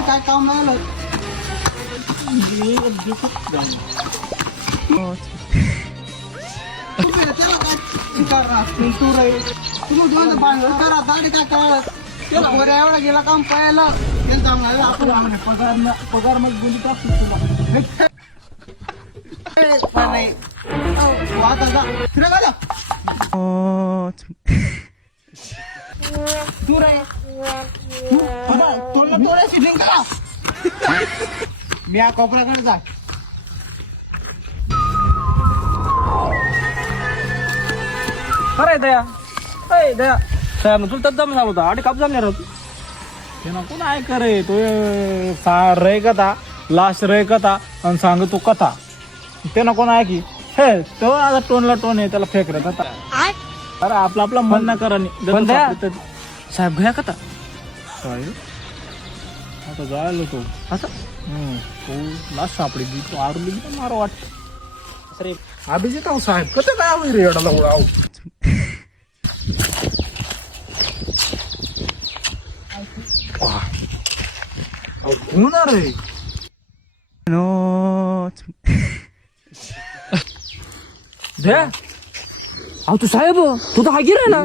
काय काम लागलं करा दाढी काय करा त्याला बऱ्या एवढा गेला काम पाहायला आपण पगार मग बोली टाकतो नाही तू रे तोडला तोड्या सिटिंग करा मी या कोपऱ्याकडे जा खरंय दया दया साहेब तुला तर जम झालं होता आठ काप जमणार होत ते ना कोण आहे करे तो रे कथा लास्ट रे कथा आणि सांग तू कथा ते ना कोण आहे की हे तो आता टोनला टोन आहे त्याला फेक रे कथा अरे आपलं आपलं मन ना करा साहेब घ्या कथा साहेब आता जायला तो असं तो लास्ट सापडी तो आरली मारो वाटत अरे अभिजित आहो साहेब कथा काय रे एवढा उडाव होणार रे अहो तू साहेब तू तर हा गिर ना